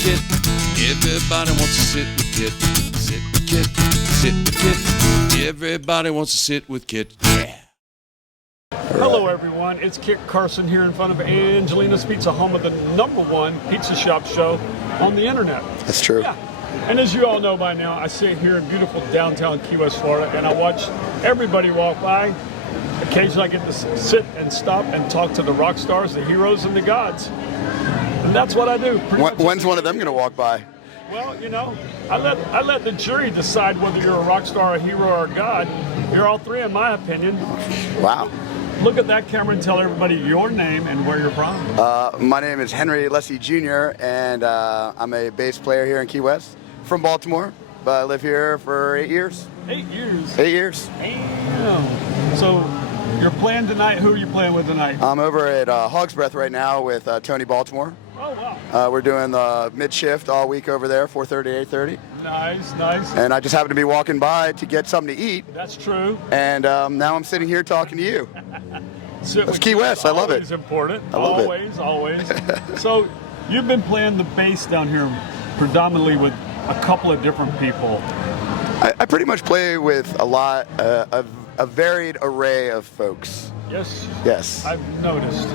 Kit. Everybody wants to sit with Kit. Sit with Kit. Sit with Kit. Everybody wants to sit with Kit. Yeah. Hello everyone, it's Kit Carson here in front of Angelina's Pizza, home of the #1 pizza shop show on the internet. That's true. Yeah. And as you all know by now, I sit here in beautiful downtown Key West, Florida, and I watch everybody walk by. Occasionally I get to sit and stop and talk to the rock stars, the heroes, and the gods. And that's what I do. When's one of them going to walk by? Well, you know, I let the jury decide whether you're a rock star, a hero, or a god. You're all three, in my opinion. Wow. Look at that camera and tell everybody your name and where you're from. My name is Henry Lessie Jr., and I'm a bass player here in Key West, from Baltimore, but I live here for 8 years. 8 years? 8 years. Damn. So you're playing tonight. Who are you playing with tonight? I'm over at Hog's Breath right now with Tony Baltimore. Oh, wow. We're doing the mid-shift all week over there, 4:30 to 8:30. Nice, nice. And I just happened to be walking by to get something to eat. That's true. And now I'm sitting here talking to you. That's Key West. I love it. Always important. I love it. Always. So you've been playing the bass down here predominantly with a couple of different people. I pretty much play with a varied array of folks. Yes. Yes. I've noticed.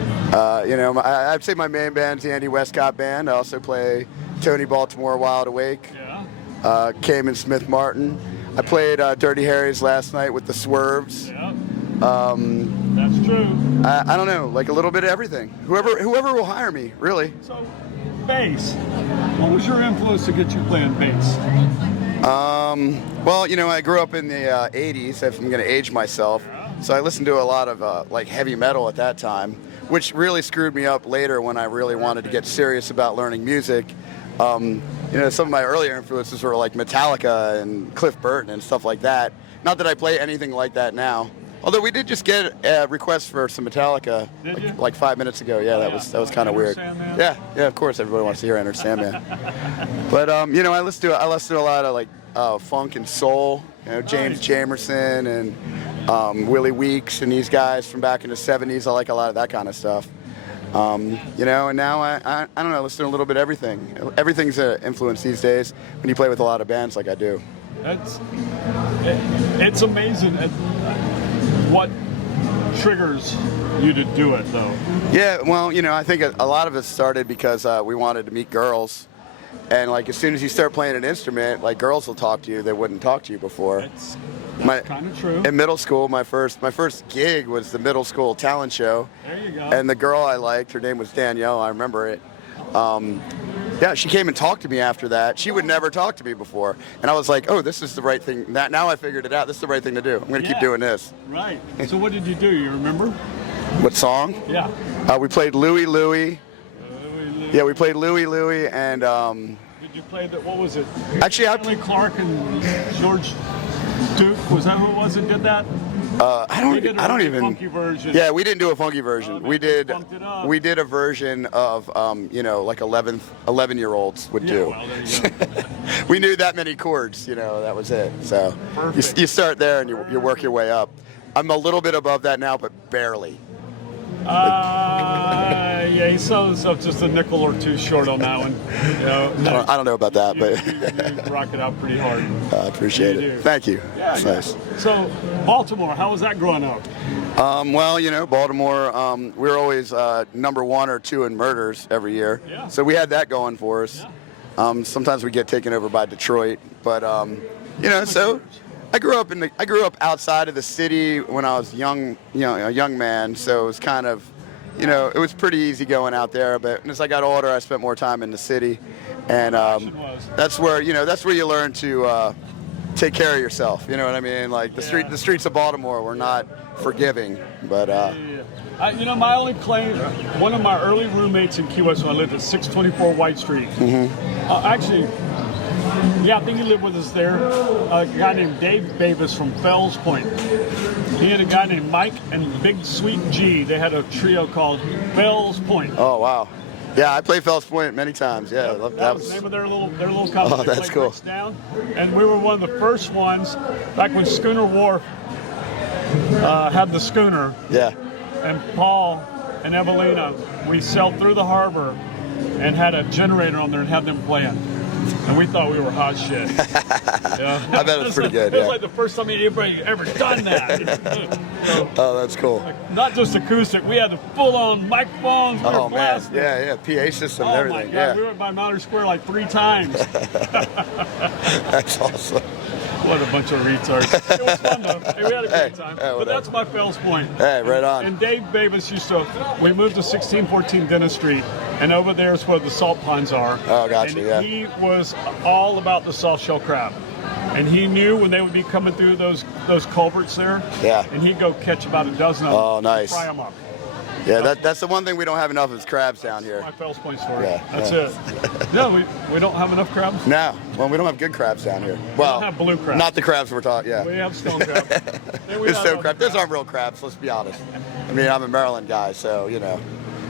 You know, I'd say my main band's the Andy Westcott Band. I also play Tony Baltimore, Wild Awake. Yeah. Cayman Smith Martin. I played Dirty Harry's last night with the Swerves. Yeah. That's true. I don't know, like a little bit of everything. Whoever will hire me, really. So, bass. What was your influence to get you playing bass? Well, you know, I grew up in the 80s, if I'm going to age myself. So I listened to a lot of like heavy metal at that time, which really screwed me up later when I really wanted to get serious about learning music. You know, some of my earlier influences were like Metallica and Cliff Burton and stuff like that. Not that I play anything like that now. Although we did just get a request for some Metallica like 5 minutes ago. Yeah, that was kind of weird. Yeah, of course everybody wants to hear Enter Sandman. But you know, I listen to a lot of like funk and soul. You know, James Jamerson and Willie Weeks and these guys from back in the 70s. I like a lot of that kind of stuff. You know, and now I don't know, listen to a little bit of everything. Everything's an influence these days when you play with a lot of bands like I do. It's amazing what triggers you to do it, though. Yeah, well, you know, I think a lot of it started because we wanted to meet girls. And, like, as soon as you start playing an instrument, like, girls will talk to you that wouldn't talk to you before. That's kind of true. In middle school, my first gig was the middle school talent show. There you go. And the girl I liked, her name was Danielle, I remember it. Yeah, she came and talked to me after that. She would never talk to me before. And I was like, oh, this is the right thing. Now I figured it out. This is the right thing to do. I'm going to keep doing this. Right. So what did you do? You remember? What song? Yeah. We played Louie Louie. Yeah, we played Louie Louie and... Did you play what was it? Actually, Stanley Clark and George Duke, was that who it was that did that? I don't even. Funky version. Yeah, we didn't do a funky version. We did a version of you know, like 11-year-olds would do. Well, there you go. We knew that many chords, you know, that was it. So you start there and you work your way up. I'm a little bit above that now, but barely. Yeah, he saw himself just a nickel or two short on that one. You know, I don't know about that, but you rock it out pretty hard. I appreciate it. Thank you. Yeah, that's nice. So, Baltimore, how was that growing up? Well, you know, Baltimore, we were always number 1 or 2 in murders every year. Yeah. So we had that going for us. Yeah. Sometimes we get taken over by Detroit, but you know, so I grew up outside of the city when I was young, you know, a young man. So it was kind of, you know, it was pretty easy going out there. But as I got older, I spent more time in the city, and that's where you learn to take care of yourself. You know what I mean? Like the streets of Baltimore were not forgiving, but. You know, my only claim, one of my early roommates in Key West when I lived at 624 White Street. Actually, yeah, I think he lived with us there. A guy named Dave Bavis from Fells Point. He had a guy named Mike and Big Sweet G. They had a trio called Fells Point. Oh, wow. Yeah, I played Fells Point many times. Yeah, that was the name of their little company. Oh, that's cool. Down. And we were one of the first ones back when Schooner Wharf had the schooner. Yeah. And Paul and Evelina, we sailed through the harbor and had a generator on there and had them playing. And we thought we were hot shit. Yeah. I bet it's pretty good. It was Yeah. like the first time anybody ever done that. So, Oh, that's cool. not just acoustic, we had the full-on microphones. We were Oh man, blasting. yeah, PA system Oh and my everything. God, Yeah, we went by Mountaineer Square like 3 times. that's awesome. What a bunch of retards. It was fun though. Hey, we had a great time. hey, But that's my Fells Point. Hey, right on. And Dave Bavis used to, we moved to 1614 Dennis Street, and over there is where the salt ponds are. Oh, gotcha, and yeah. he was all about the soft shell crab. And he knew when they would be coming through those culverts there. Yeah. And he'd go catch about a dozen of them. Oh, nice. Fry them up. Yeah, that's the one thing we don't have enough is crabs down here. My Fells Point story. Yeah, That's yeah. it. No, we don't have enough crabs. No, well, we don't have good crabs down here. Well, have blue crabs. Not the crabs we're talking. Yeah, We have stone crab. Then we there's have stone other crab. Those aren't real crabs. Let's be honest. I mean, I'm a Maryland guy, so you know,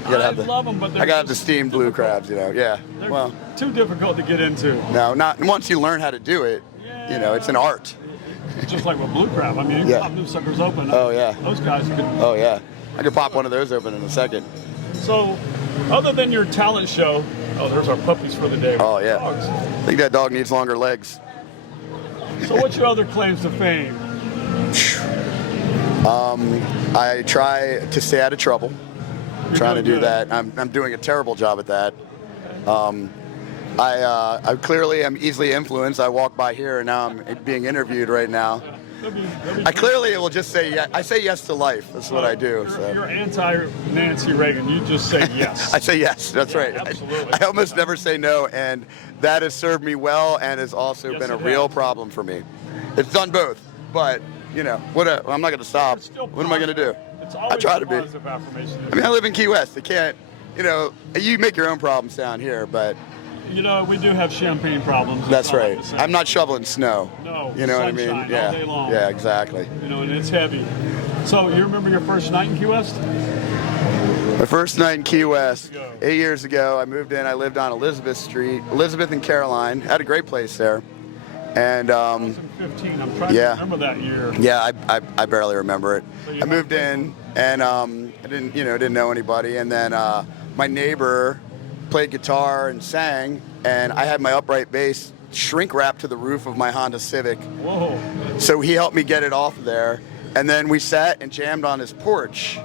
you gotta I have the. love them, but they're I gotta have the just steamed blue crabs. You know, yeah. They're Well, too difficult to get into. no, not once you learn how to do it. You know, it's an art. Just like with blue crab. I mean, you Yeah. can pop them suckers open. Oh, yeah. Those guys could. Oh yeah, I could pop one of those open in a second. So, other than your talent show, oh, there's our puppies for the day. Oh yeah. Dogs. I think that dog needs longer legs. So, what's your other claims to fame? I try to stay out of trouble. You're Trying to doing do good. that. I'm doing a terrible job at that. I clearly am easily influenced. I walk by here and now I'm being interviewed right now. That'd be I clearly will just say yes. I say yes to life. That's what I do. So. You're anti-Nancy Reagan. You just say yes. I say yes. That's right. absolutely. I almost never say no, and that has served me well and has also Yes, been a it real has. problem for me. It's done both, but you know, whatever. I'm not going to stop. It's still What am I going to do? It's always I try to be. positive affirmation. I mean, I live in Key West. I can't, you know, you make your own problems down here, but You know, we do have champagne problems. It's that's not right. the same. I'm not shoveling snow. No, You know what I sunshine mean? all Yeah. day long. Yeah, exactly. You know, and it's heavy. So, you remember your first night in Key West? My first night in Key West, Go. 8 years ago, I moved in. I lived on Elizabeth Street, Elizabeth and Caroline. Had a great place there. And 2015. I'm trying yeah. to remember that year. yeah, I barely remember it. So you I had moved a in and I didn't know anybody. And then my neighbor played guitar and sang, and I had my upright bass shrink wrapped to the roof of my Honda Civic. Whoa. So he helped me get it off there, and then we sat and jammed on his porch,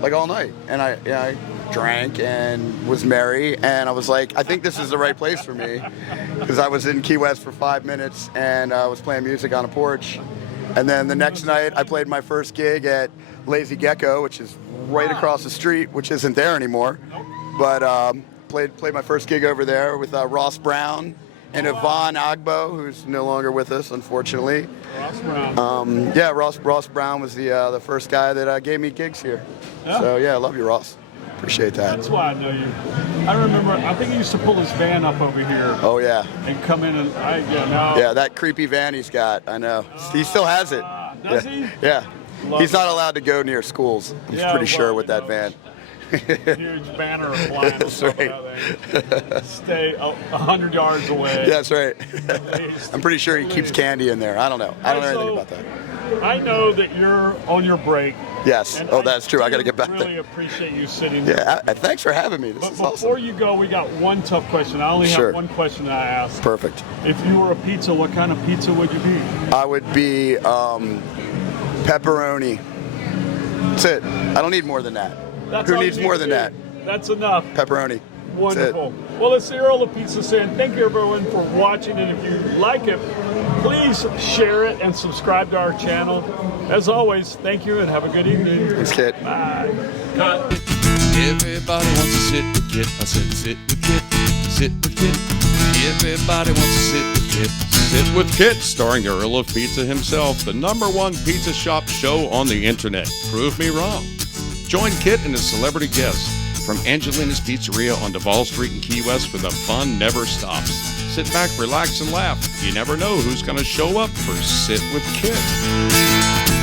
like all night. And I drank and was merry, and I was like, I think this is the right place for me, because I was in Key West for 5 minutes and I was playing music on a porch. And then the next night, I played my first gig at Lazy Gecko, which is right across the street, which isn't there anymore. But played my first gig over there with Ross Brown and Yvonne Agbo, who's no longer with us, unfortunately. Ross Brown. Yeah, Ross Brown was the first guy that gave me gigs here. Yeah. So yeah, I love you, Ross. Appreciate that. That's why I know you. I remember, I think he used to pull his van up over here Oh yeah, and come in and, now. yeah, that creepy van he's got. I know. He still has it. Does yeah. he? Yeah. Love He's not it. allowed to go near schools. I'm Yeah, pretty sure well, with you that know. van. Huge banner flying on That's top right. of that thing. Stay 100 yards away. Yeah, that's right. I'm pretty sure he keeps candy in there. I don't know. I don't know anything about that. I know that you're on your break. Yes. and Oh, that's true. I got to get back really there. appreciate you sitting there. Yeah. Thanks for having me. This But is before awesome. you go, we got one tough question. I only Sure. have one question that I ask. Perfect. If you were a pizza, what kind of pizza would you be? I would be pepperoni. That's it. I don't need more than that. That's Who all you needs need more to than do. that? That's enough. Pepperoni. Wonderful. Well, it's the Earl of Pizza saying thank you everyone for watching, and if you like it, please share it and subscribe to our channel. As always, thank you and have a good evening. Thanks, Kit. Bye. Cut. Everybody wants to sit with Kit. I said, sit with Kit, sit with Kit. Everybody wants to sit with Kit. Sit with Kit, starring the Earl of Pizza himself, the #1 pizza shop show on the internet. Prove me wrong. Join Kit and his celebrity guests from Angelina's Pizzeria on Duval Street in Key West, where the fun never stops. Sit back, relax, and laugh. You never know who's going to show up for Sit with Kit.